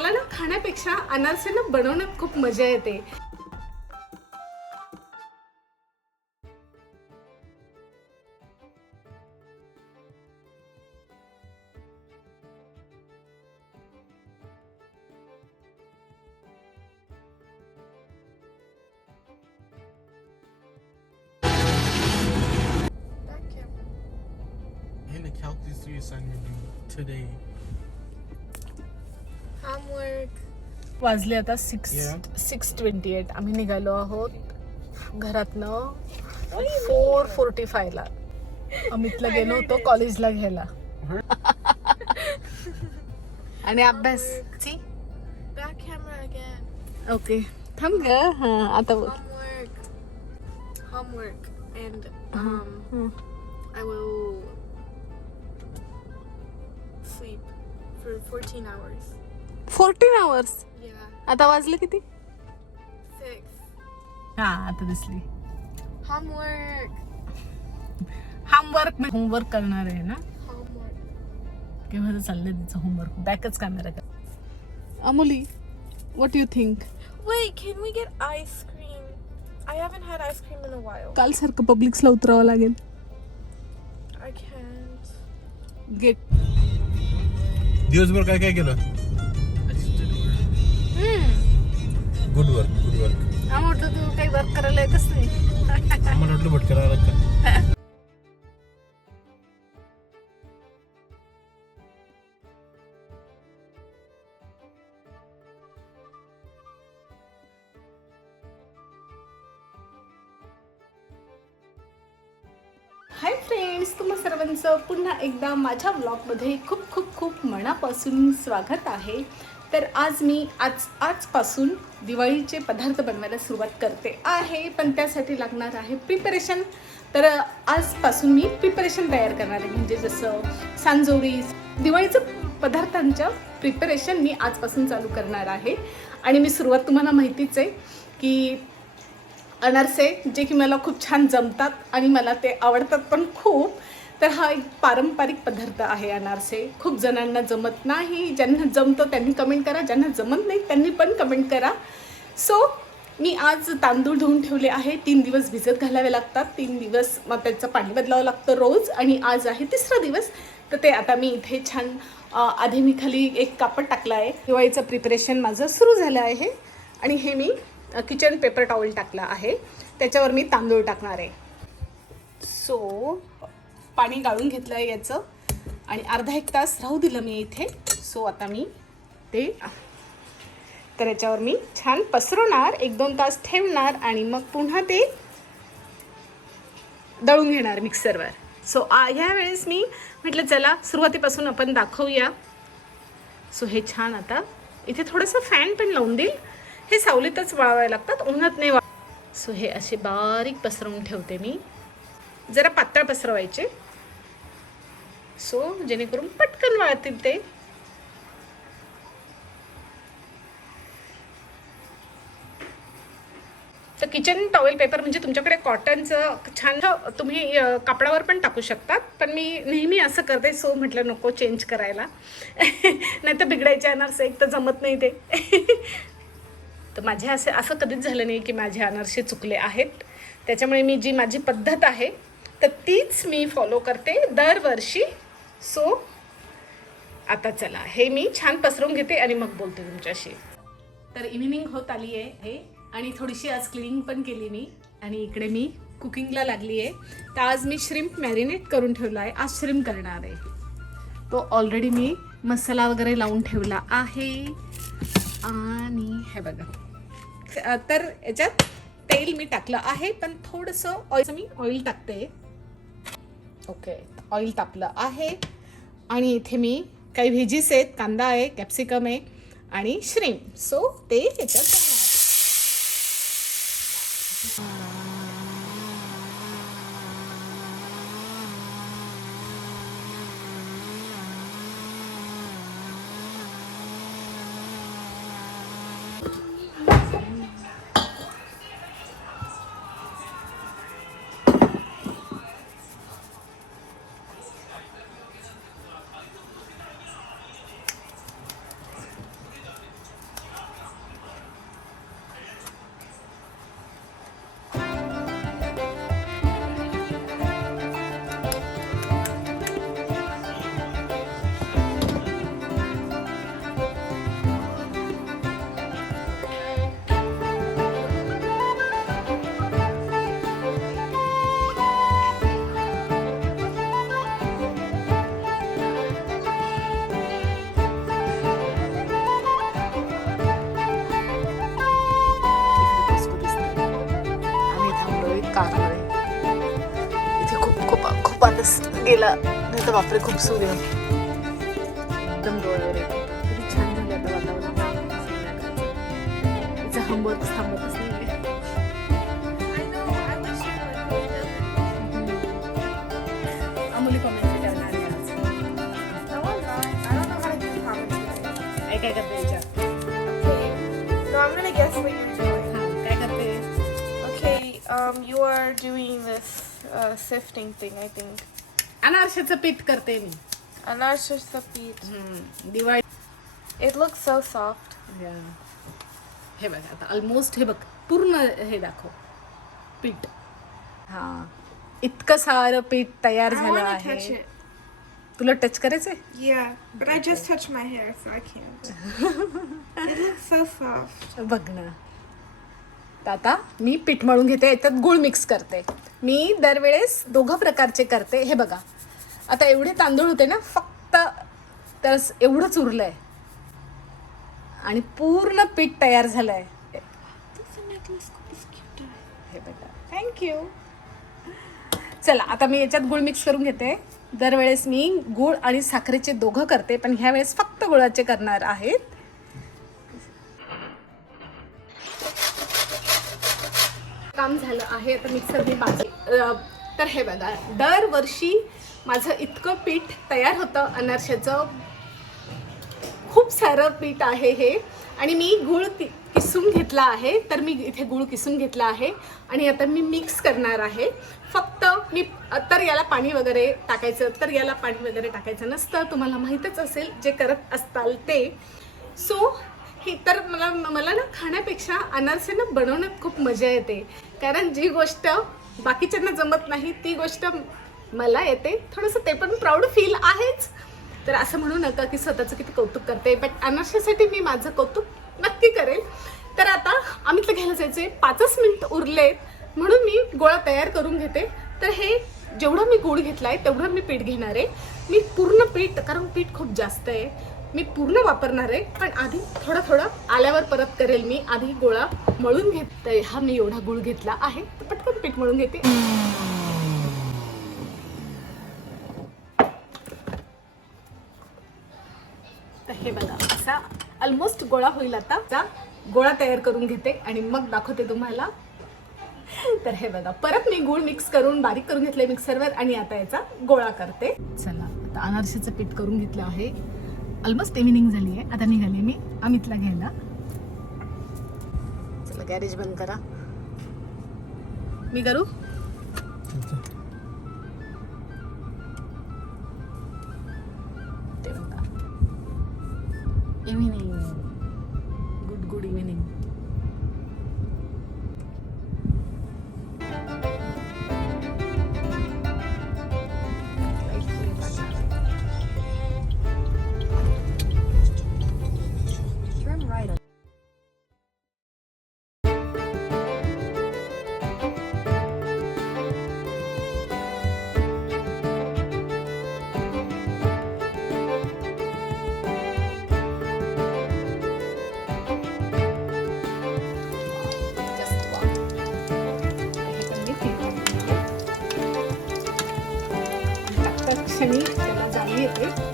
मला ना खाण्यापेक्षा अनारसे ना बनवण्यात खूप मजा येते calculus three assignment due today. Homework वाजले आता सिक्स सिक्स ट्वेंटी एट आम्ही निघालो आहोत घरातनं फोर फोर्टी फायला अमितला गेलो होतो कॉलेजला घ्यायला. आणि अभ्यास. ओके थांब ग. आता बघ. Homework. And um, mm -hmm. I will sleep fourteen hours. आता वाजले किती Six. हा आता दिसली Homework. होमवर्क होमवर्क करणार आहे ना Homework. केव्हा चाललंय तिचं होमवर्क बॅकच कॅमेरा कर Amoli what you think Wait, can we get ice cream? I haven't had ice cream in a while. काल सारखं पब्लिक्सला उतरावं लागेल I can't. गेट दिवसभर काय काय केलं गुड वर्क गुड वर्क म्हटलं तू काही वर्क करायला येतच नाही. आम्हाला वाटलं का? हाय फ्रेंड्स तुम्हा सर्वांचं पुन्हा एकदा माझ्या ब्लॉगमध्ये खूप खूप खूप मनापासून स्वागत आहे. तर आज मी आज आजपासून दिवाळीचे पदार्थ बनवायला सुरुवात करते आहे पण त्यासाठी लागणार आहे प्रिपरेशन तर आजपासून मी प्रिपरेशन तयार करणार आहे. म्हणजे जसं सांजोरी दिवाळीचं पदार्थांच्या प्रिपरेशन मी आजपासून चालू करणार आहे. आणि मी सुरुवात तुम्हाला माहितीच आहे की अनारसे जे की मला खूप छान जमतात आणि मला ते आवडतात पण खूप तर हा एक पारंपरिक पदार्थ आहे अनारसे खूप जणांना जमत नाही. ज्यांना जमतं त्यांनी कमेंट करा. ज्यांना जमत नाही त्यांनी पण कमेंट करा. सो मी आज तांदूळ धुवून ठेवले आहे. तीन दिवस भिजत घालावे लागतात. तीन दिवस मग त्याचं पाणी बदलावं लागतं रोज. आणि आज आहे तिसरा दिवस. तर ते आता मी इथे छान आधी मी खाली एक कापड टाकला आहे. दिवाळीचं प्रिपरेशन माझं सुरू झालं आहे. आणि हे मी किचन पेपर टॉवेल टाकला आहे. त्याच्यावर मी तांदूळ टाकणार आहे. सो पाणी गाळून घेतलं आहे याचं. आणि अर्धा एक तास राहू दिलं मी इथे. सो आता मी ते तर याच्यावर मी छान पसरवणार एक दोन तास ठेवणार आणि मग पुन्हा ते दळून घेणार मिक्सरवर. सो ह्या वेळेस मी म्हटलं चला सुरुवातीपासून आपण दाखवूया. सो हे छान आता. इथे थोडंसं फॅन पण लावून देईल. हे सावलीतच वाळवायला लागतात उन्हात नाही वा सो हे असे बारीक पसरवून ठेवते मी. जरा पातळ पसरवायचे. सो जेणेकरून पटकन वाळतील ते. तर किचन टॉवेल पेपर म्हणजे तुमच्याकडे कॉटनचं छान तुम्ही कापडावर पण टाकू शकतात पण मी नेहमी असं करते सो म्हटलं नको चेंज करायला. नाही तर बिघडायचे अनारसे एक तर जमत नाही ते. तर माझे असे असं कधीच झालं नाही की माझे अनारसे चुकले आहेत. त्याच्यामुळे मी जी माझी पद्धत आहे तर तीच मी फॉलो करते दरवर्षी. सो आता चला. हे मी छान पसरून घेते आणि मग बोलते तुमच्याशी. तर इव्हिनिंग होत आली आहे हे. आणि थोडीशी आज क्लिनिंग पण केली मी. आणि इकडे मी कुकिंगला लागली आहे तर आज मी श्रिम्प मॅरिनेट करून ठेवला आहे आज श्रिम्प करणार आहे. तो ऑलरेडी मी मसाला वगैरे लावून ठेवला आहे. आणि हे बघा. तर याच्यात तेल मी टाकलं आहे. पण थोडंसं ऑइल मी ऑइल टाकते. ओके ऑइल तापलं आहे. आणि इथे मी काही व्हेजीस आहेत कांदा आहे कॅप्सिकम आहे आणि श्रीम सो ते ह्याच्यात गेलं नाही तर बापरे खूप सूर्य एकदम डोळ्यावर येतो किती छान झालं आता वातावरण. तिचा थांबतच नाही. अमोली करणार. काय करते. No, I'm gonna guess what you're doing. हां काय करते Okay. Um, you are doing this uh, sifting thing. I think. अनारशाचं पीठ करते मी. अनारशाचं पीठ. Diwali it look so soft हे बघ आता ऑलमोस्ट हे बघ पूर्ण हे दाखव. पीठ. हा. इतकं सारं पीठ तयार झालं आहे. तुला टच करायचंय? Yeah but touch my hair so I soft बघ ना. तर आता मी पीठ मळून घेते याच्यात गुळ मिक्स करते. मी दरवेळेस दोघं प्रकारचे करते. हे बघा. आता एवढे तांदूळ होते ना फक्त तर एवढंच उरलं आहे आणि पूर्ण पीठ तयार झालं आहे हे बघा. थँक्यू चला आता मी याच्यात गुळ मिक्स करून घेते. दरवेळेस मी गुळ आणि साखरेचे दोघं करते पण ह्या वेळेस फक्त गुळाचे करणार आहेत काम झालं आहे आता मिक्सर मी बाजू तर हे बघा दरवर्षी माझं इतकं पीठ तयार होतं अनारशाचं. खूप सारं पीठ आहे हे. आणि मी गूळ कि किसून घेतला आहे. तर मी इथे गूळ किसून घेतला आहे. आणि आता मी मिक्स करणार आहे. फक्त मी तर याला पाणी वगैरे टाकायचं तर याला पाणी वगैरे टाकायचं नसतं. तुम्हाला माहीतच असेल जे करत असताल ते. सो ही तर मला मला ना खाण्यापेक्षा अनारसे ना बनवण्यात खूप मजा येते. कारण जी गोष्ट बाकीच्यांना जमत नाही ती गोष्ट मला येते. थोडंसं ते पण प्राऊड फील आहेच. तर असं म्हणू नका की स्वतःचं किती कौतुक करते. बट अनारशासाठी मी माझं कौतुक नक्की करेल. तर आता आम्ही घ्यायला जायचे पाचच मिनिट उरले. म्हणून मी गोळा तयार करून घेते. तर हे जेवढं मी गूळ घेतला आहे तेवढं मी पीठ घेणार आहे. मी पूर्ण पीठ कारण पीठ खूप जास्त आहे. मी पूर्ण वापरणार आहे पण आधी थोडं थोडं आल्यावर परत करेल मी. आधी गोळा मळून घेत हा मी एवढा गूळ घेतला आहे. तर पटकन पीठ मळून घेते. तर हे बघा असा ऑलमोस्ट गोळा होईल आता. जा, गोळा तयार करून घेते आणि मग दाखवते तुम्हाला. तर हे बघा परत मी गूळ मिक्स करून बारीक करून घेतले मिक्सरवर आणि आता याचा गोळा करते. चला आता अनारशाचं पीठ करून घेतलं आहे. ऑलमोस्ट इव्हिनिंग झाली आहे. आता निघाले मी. अमितला घ्यायला. चला गॅरेज बंद करा. मी करू? इव्हिनिंग गुड गुड इव्हिनिंग क्षणी त्याला जाळी येते